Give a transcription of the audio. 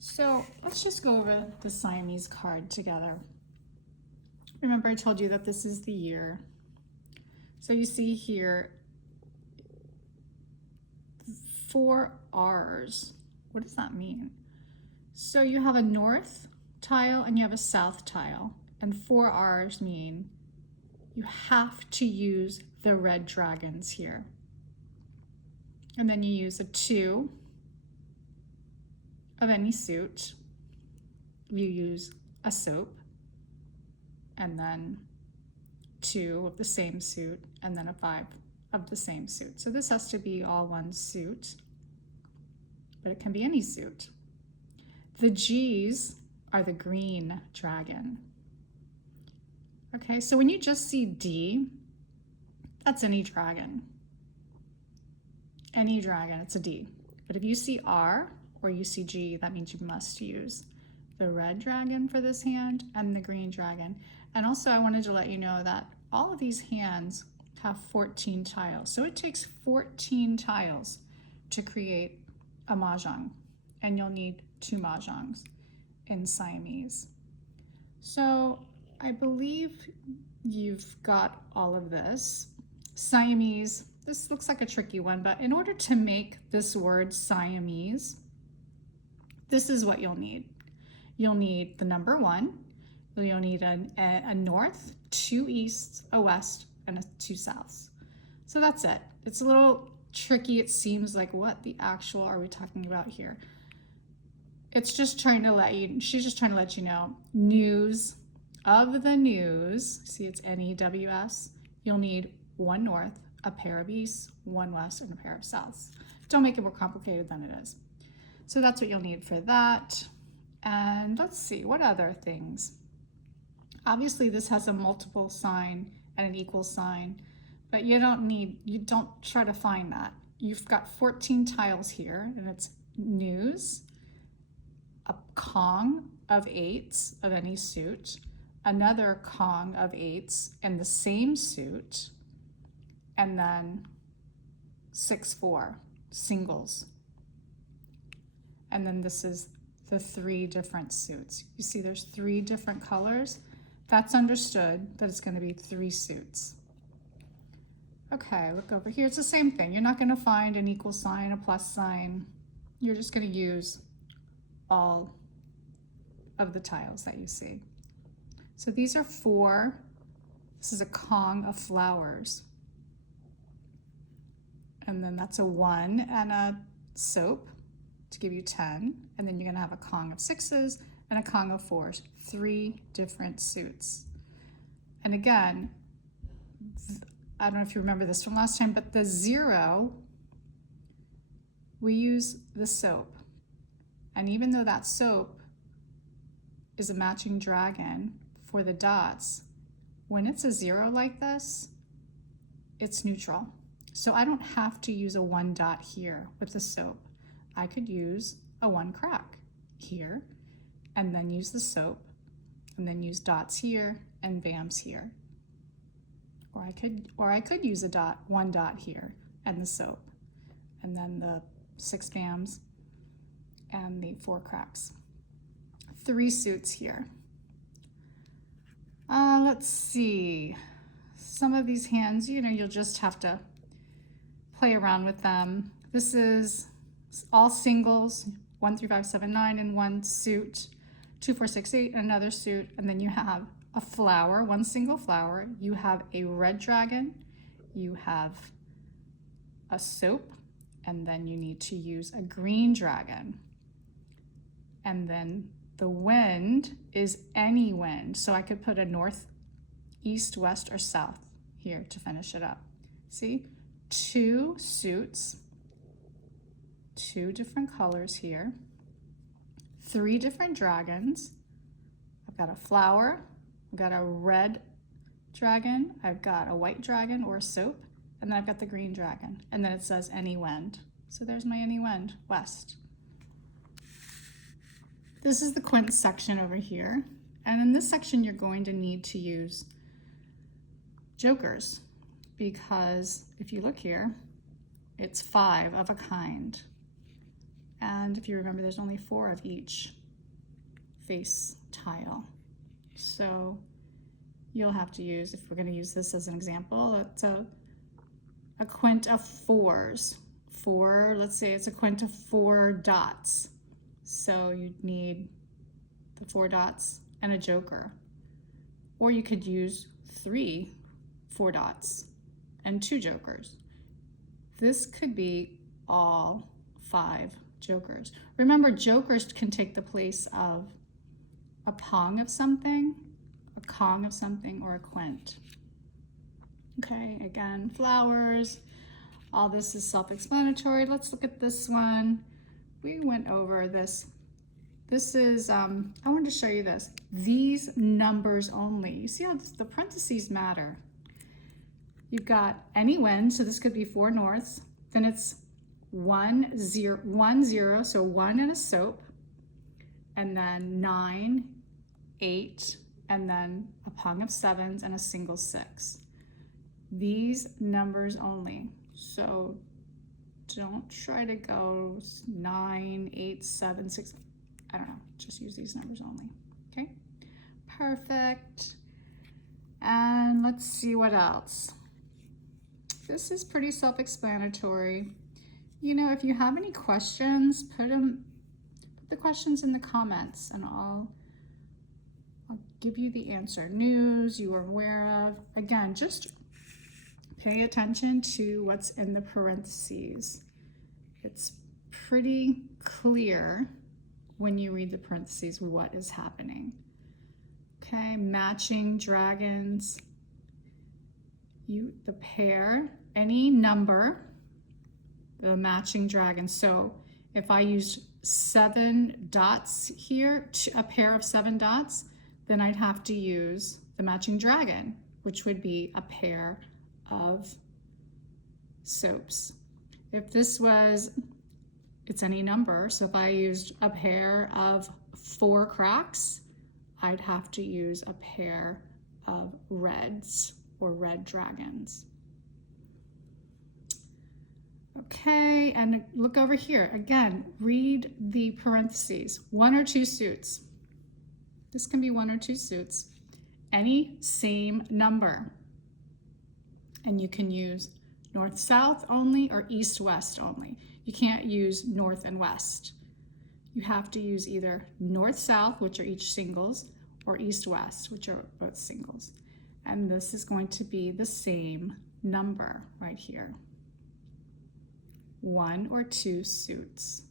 So let's just go over the Siamese card together. Remember I told you that this is the year. So you see here, 4 R's. What does that mean? So you have a north tile and you have a south tile. And 4 R's mean you have to use the red dragons here. And then you use a 2 of any suit. You use a soap, and then 2 of the same suit, and then a 5 of the same suit. So this has to be all one suit, but it can be any suit. The G's are the green dragon. Okay, so when you just see D, that's any dragon. Any dragon, it's a D. But if you see R or you see G, that means you must use the red dragon for this hand and the green dragon. And also I wanted to let you know that all of these hands have 14 tiles. So it takes 14 tiles to create a Mah Jongg, and you'll need 2 Mah Jongs in Siamese. So I believe you've got all of this. Siamese, this looks like a tricky one, but in order to make this word Siamese, this is what you'll need. You'll need the number 1, you'll need a north, 2 easts, a west, and 2 souths. So that's it. It's a little tricky. It seems like, what the actual are we talking about here? It's just trying to let you, she's just trying to let you know, news of the news, see it's N-E-W-S, you'll need 1 north, a pair of easts, 1 west, and a pair of souths. Don't make it more complicated than it is. So that's what you'll need for that. And let's see, what other things? Obviously this has a multiple sign and an equal sign, but you don't try to find that. You've got 14 tiles here, and it's news, a Kong of 8s of any suit, another Kong of 8s in the same suit, and then 6-4 singles. And then this is the 3 different suits. You see there's 3 different colors. That's understood that it's going to be 3 suits. Okay, look over here. It's the same thing. You're not going to find an equal sign, a plus sign. You're just going to use all of the tiles that you see. So these are 4. This is a Kong of flowers. And then that's a 1 and a soap to give you 10. And then you're going to have a Kong of 6s and a Kong of 4s. 3 different suits. And again, I don't know if you remember this from last time, but the 0, we use the soap. And even though that soap is a matching dragon for the dots, when it's a 0 like this, it's neutral. So I don't have to use a 1 dot here with the soap. I could use a 1 crack here, and then use the soap, and then use dots here and bams here. Or I could use a dot, 1 dot here, and the soap, and then the 6 bams and the 4 cracks. 3 suits here. Let's see. Some of these hands, you'll just have to play around with them. This is all singles, 1, 3, 5, 7, 9 in 1 suit, 2, 4, 6, 8 in another suit, and then you have a flower, 1 single flower. You have a red dragon, you have a soap, and then you need to use a green dragon. And then the wind is any wind. So I could put a north, east, west, or south here to finish it up. See, 2 suits, 2 different colors here, 3 different dragons. I've got a flower, I've got a red dragon, I've got a white dragon or a soap, and then I've got the green dragon. And then it says any wind. So there's my any wind, west. This is the Quint section over here. And in this section, you're going to need to use jokers, because if you look here, it's 5 of a kind. And if you remember, there's only 4 of each face tile. So you'll have to use, if we're going to use this as an example, it's a quint of 4s. 4, let's say it's a quint of 4 dots. So you'd need the 4 dots and a joker. Or you could use 3 4 dots and 2 jokers. This could be all 5 jokers. Remember, jokers can take the place of a pong of something, a kong of something, or a quint. Okay, again, flowers. All this is self-explanatory. Let's look at this one. We went over this. This is, I wanted to show you this. These numbers only. You see how the parentheses matter. You've got any when, so this could be 4 norths. Then it's 1 0, so 1 and a soap. And then 9, 8, and then a pong of 7s and a single 6. These numbers only. So don't try to go 9, 8, 7, 6. I don't know, just use these numbers only. Okay, perfect. And let's see what else. This is pretty self-explanatory. You know, if you have any questions, put the questions in the comments and I'll give you the answer. News you are aware of. Again, just pay attention to what's in the parentheses. It's pretty clear when you read the parentheses what is happening. Okay, matching dragons. The pair, any number, the matching dragon. So if I use 7 dots here, a pair of 7 dots, then I'd have to use the matching dragon, which would be a pair of soaps. If this was, it's any number, so if I used a pair of 4 cracks, I'd have to use a pair of reds or red dragons. Okay, and look over here. Again, read the parentheses. 1 or 2 suits. This can be 1 or 2 suits. Any same number. And you can use north-south only or east-west only. You can't use north and west. You have to use either north-south, which are each singles, or east-west, which are both singles. And this is going to be the same number right here. 1 or 2 suits.